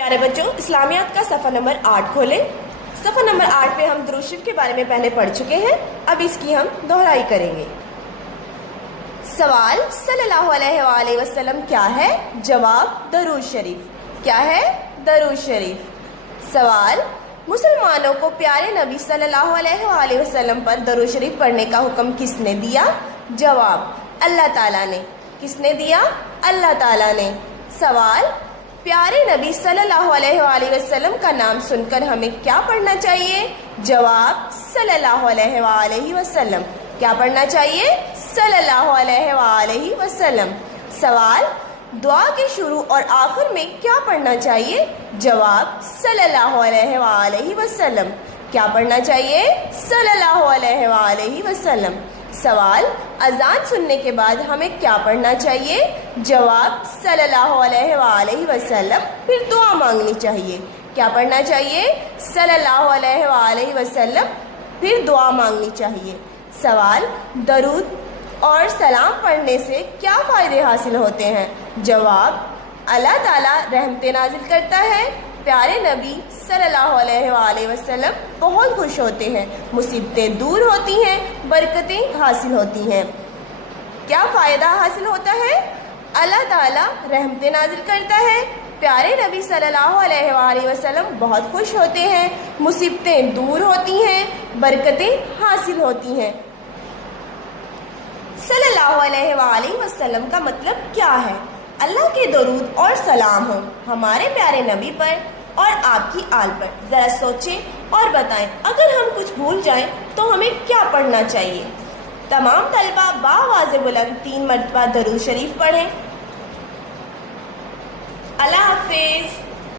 پیارے بچوں، اسلامیات کا صفحہ نمبر 8 کھولیں۔ صفحہ نمبر 8 پہ ہم درود شریف کے بارے میں پہلے پڑھ چکے ہیں، اب اس کی ہم دہرائی کریں گے۔ سوال صلی اللہ علیہ وآلہ وسلم کیا ہے؟ جواب درود شریف۔ کیا ہے؟ درود شریف۔ سوال مسلمانوں کو پیارے نبی صلی اللہ علیہ وآلہ وسلم پر درود شریف پڑھنے کا حکم کس نے دیا؟ جواب اللہ تعالیٰ نے۔ کس نے دیا؟ اللہ تعالیٰ نے۔ سوال پیارے نبی صلی اللہ علیہ وآلہ وسلم کا نام سن کر ہمیں کیا پڑھنا چاہیے؟ جواب صلی اللہ علیہ وآلہ وسلم۔ کیا پڑھنا چاہیے؟ صلی اللہ علیہ وآلہ وسلم۔ سوال دعا کے شروع اور آخر میں کیا پڑھنا چاہیے؟ جواب صلی اللہ علیہ وآلہ وسلم۔ کیا پڑھنا چاہیے؟ صلی اللہ علیہ وآلہ وسلم۔ سوال اذان سننے کے بعد ہمیں کیا پڑھنا چاہیے؟ جواب صلی اللہ علیہ وآلہ وسلم، پھر دعا مانگنی چاہیے۔ کیا پڑھنا چاہیے؟ صلی اللہ علیہ وآلہ وسلم، پھر دعا مانگنی چاہیے۔ سوال درود اور سلام پڑھنے سے کیا فائدے حاصل ہوتے ہیں؟ جواب اللہ تعالیٰ رحمتیں نازل کرتا ہے، پیارے نبی صلی اللہ علیہ وآلہ وسلم بہت خوش ہوتے ہیں، مصیبتیں دور ہوتی ہیں، برکتیں حاصل ہوتی ہیں۔ کیا فائدہ حاصل ہوتا ہے؟ اللہ تعالیٰ رحمتیں نازل کرتا ہے، پیارے نبی صلی اللہ علیہ وآلہ وسلم بہت خوش ہوتے ہیں، مصیبتیں دور ہوتی ہیں، برکتیں حاصل ہوتی ہیں۔ صلی اللہ علیہ وآلہ وسلم کا مطلب کیا ہے؟ اللہ کے درود اور سلام ہو ہمارے پیارے نبی پر اور آپ کی آل پر۔ ذرا سوچیں اور بتائیں، اگر ہم کچھ بھول جائیں تو ہمیں کیا پڑھنا چاہیے؟ تمام طلبہ بآواز بلند 3 مرتبہ درود شریف پڑھیں۔ اللہ حافظ۔